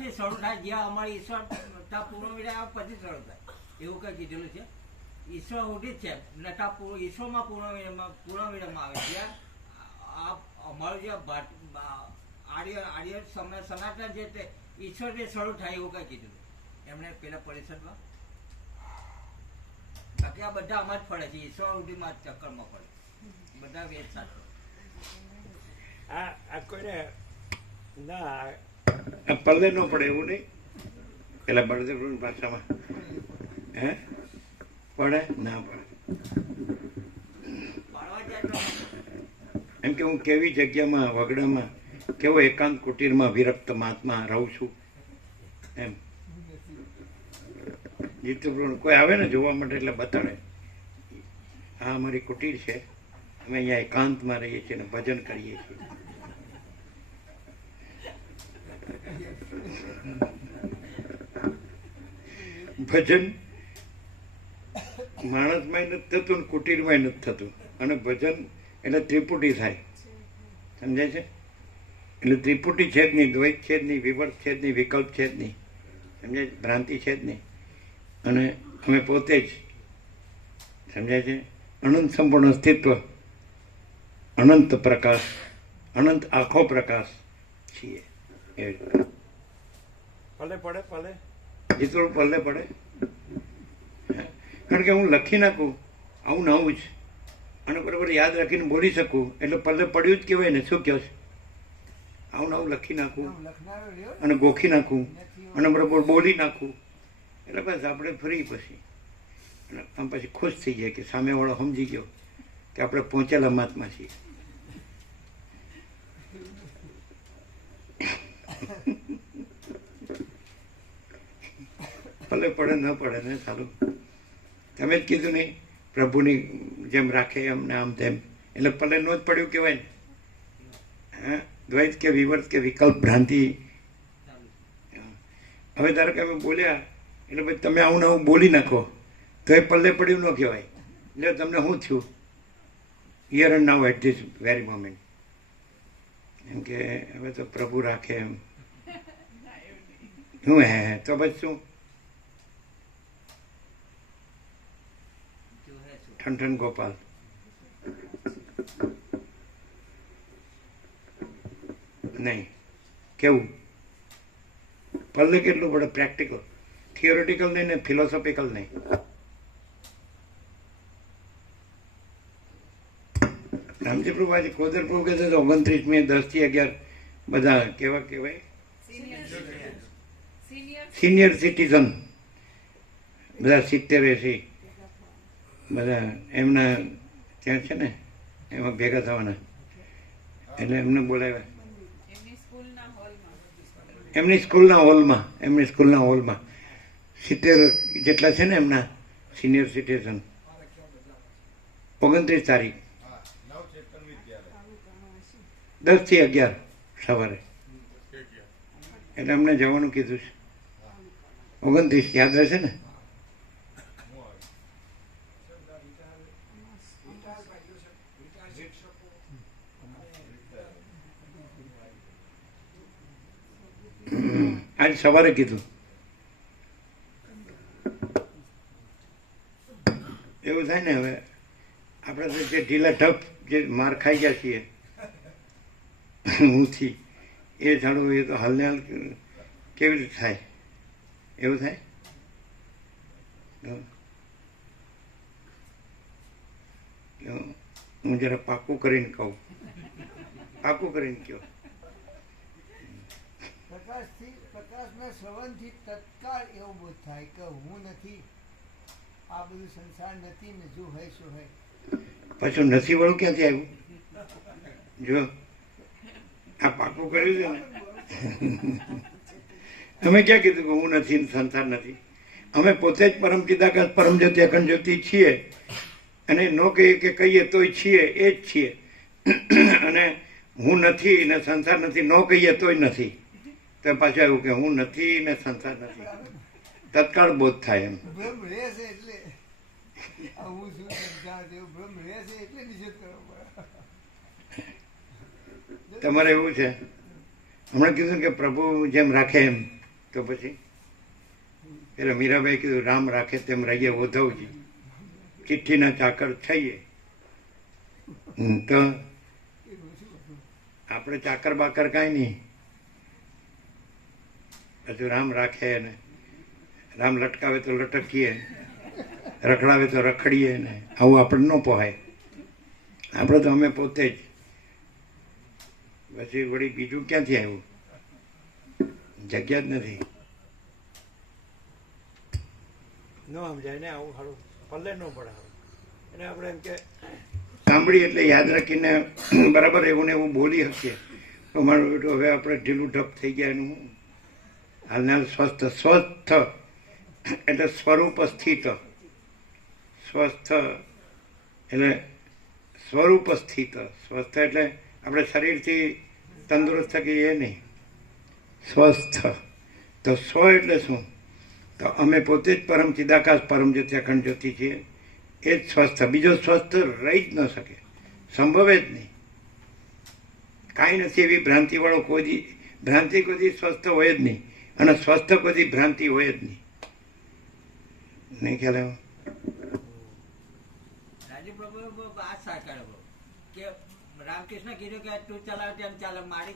ઈશ્વરથી શરૂ થાય, જ્યાં અમારી ઈશ્વર ત્યાં પૂર્ણ વિરામ પછી શરૂ થાય એવું કંઈ કીધેલું છે. ઈશ્વર સુધી જ છે ને ત્યાં ઈશ્વરમાં પૂર્ણ વિરામ આવે. જ્યાં અમારું જે આર્ય સનાતન છે તે ઈશ્વરથી શરૂ થાય એવું કંઈ કીધું એમણે પેલા પરિષદમાં. બાકી આ બધા આમાં જ પડે છે, ઈશ્વર સુધીમાં જ ચક્કરમાં પડે બધા વેદ સાથે. આ કોઈને ના પલ્લે ન પડે એવું નહીં. પેલા બળદેવ ભાષામાં હે પડે ના પડે. એમ કે હું કેવી જગ્યામાં વગડામાં કેવો એકાંત કુટીરમાં વિરક્ત મહાત્મા રહું છું એમ. જીતુપ્રભુ કોઈ આવે ને જોવા માટે એટલે બતાડે આ અમારી કુટીર છે, અમે અહીંયા એકાંતમાં રહીએ છીએ અને ભજન કરીએ છીએ. ભજન માણસમાં નથી થતું ને કુટીરમાં નથી થતું. અને ભજન એટલે ત્રિપુટી થાય, સમજાય છે? એટલે ત્રિપુટી છે જ નહીં, દ્વૈત છે જ નહીં, વિવર્ત છે જ નહીં, વિકલ્પ છે જ નહીં, સમજાય? ભ્રાંતિ છે જ નહીં. અને અમે પોતે જ, સમજાય છે, અનંત સંપૂર્ણ અસ્તિત્વ, અનંત પ્રકાશ, અનંત આખો પ્રકાશ છીએ. એ પલે પડે પલે એ થોડું પલ્લે પડે. કારણ કે હું લખી નાખું આવું ને આવું જ અને બરાબર યાદ રાખીને બોલી શકું એટલે પલ્લે પડ્યું જ કહેવાય ને. શું કહો છો? આવું ને આવું લખી નાખું અને ગોખી નાખું અને બરાબર બોલી નાખું એટલે બસ આપણે ફ્રી. પછી અને આમ પછી ખુશ થઈ જાય કે સામેવાળો સમજી ગયો કે આપણે પહોંચેલા મહાત્મા છીએ. ભલે પડે ન પડે ને સારું. તમે જ કીધું નહીં પ્રભુની જેમ રાખે એમ ને આમ તેમ, એટલે ભલે નો જ પડ્યું કહેવાય ને. હા, દ્વૈત કે વિવર્ત કે વિકલ્પ ભ્રાંતિ. હવે ધારો કે અમે બોલ્યા એટલે ભાઈ તમે આવું ને આવું બોલી નાખો તો એ પલ્લે પડ્યું ન કહેવાય. એટલે તમને શું થયું here and now at this very moment, એમ કે હવે તો પ્રભુ રાખે એમ. શું હે તો પછી શું ઠન ગોપાલ. નહીં કેવું પલ્લે કેટલું પડે? પ્રેક્ટિકલ, થિયોરિટિકલ નહીં ને ફિલોસોફિકલ નહીં. રામજી પ્રભુ આજે ખોદર પ્રભુ કહેતો 29મી 10 થી 11 બધા કેવા કહેવાય સિનિયર સિટીઝન, બધા 70-80 બધા એમના ત્યાં છે ને એમાં ભેગા થવાના. એટલે એમને બોલાવ્યા એમની સ્કૂલના હોલમાં 70 જેટલા છે ને એમના સિનિયર સિટીઝન. 29 તારીખ 10 થી 11 સવારે. એટલે અમને જવાનું કીધું છે. 29 યાદ રહેશે ને? આજ સવારે કીધું. એવું થાય ને હવે આપણે તો જે ઢીલા ઢપ જે માર ખાઈ ગયા છીએ હુંથી એ જાણવું એ તો હાલને હાલ કેવી રીતે થાય? એવું થાય. હું જરા પાકું કરીને કહું, પાકું કરીને કહો. પ્રકાશના શ્રવણથી તત્કાળ એવો બોધ થાય કે હું નથી, આ બધું સંસાર નથી ને જો હોય શું હોય. પાછું નથી વાળું ક્યાંથી આવ્યું? જો આ પાકું કર્યું છે ને. અમે ક્યાં કીધું કે હું નથી સંસાર નથી? અમે પોતે જ પરમ ચિદાકાશ પરમ જ્યોતિ અખંડ જ્યોતિ છીએ. અને ન કહીએ કે કહીએ તોય છીએ, એ જ છીએ. અને હું નથી ને સંસાર નથી ન કહીએ તોય નથી. તો પાછું આવ્યું કે હું નથી ને સંસાર નથી. તત્કાળ બોધ થાય એમ. ભ્રમ રહે છે એટલે હું શું સંસાર છે ભ્રમ રહે છે એટલે નિષેધ કરવો પડે. તમારે એવું છે હમણાં કીધું કે પ્રભુ જેમ રાખે એમ તો પછી પેલા મીરાબાઈ કીધું રામ રાખે તેમ રહીએ ઉદ્ધવજી, ચિઠ્ઠીના ચાકર થઈએ. તો આપણે ચાકર બાકર કાંઈ નહીં, હજુ રામ રાખે ને રામ લટકાવે તો લટકીએ, રખડાવે તો રખડીએ ને આવું આપણે ન પોહાય. આપણે તો અમે પોતે જ પછી વળી બીજું ક્યાંથી આવ્યું, જગ્યા જ નથી. ન સમજાય ને આવું સારું પલ્લે ન પડે. એને આપણે એમ કે સાંભળી એટલે યાદ રાખીને બરાબર એવું ને એવું બોલી શકીએ. તો મારું બેટું હવે આપણે ઢીલું ઢપ થઈ ગયા એનું હાલના સ્વસ્થ. સ્વસ્થ એટલે સ્વરૂપ સ્થિત, સ્વસ્થ એટલે સ્વરૂપ સ્થિત. સ્વસ્થ એટલે આપણે શરીરથી તંદુરસ્ત થકી એ નહીં, સ્વસ્થ. તો સ્વ એટલે શું? તો અમે પોતે જ પરમ ચિદાકાશ પરમ જ્યોતિ અખંડ જ્યોતિ છીએ, એ જ સ્વસ્થ. બીજો સ્વસ્થ રહી જ ન શકે, સંભવે જ નહીં. કાંઈ નથી એવી ભ્રાંતિવાળો કોઈ ભ્રાંતિ કોઈ સ્વસ્થ હોય જ નહીં, અને સ્વસ્થ કોઈ ભ્રાંતિ હોય જ નહીં. નહીં ખ્યાલ આવ્યો? રાજુ પ્રભુ આ સાકાર કે રામકૃષ્ણ કીધું કે તું ચલાવ તેમ ચાલે, મારી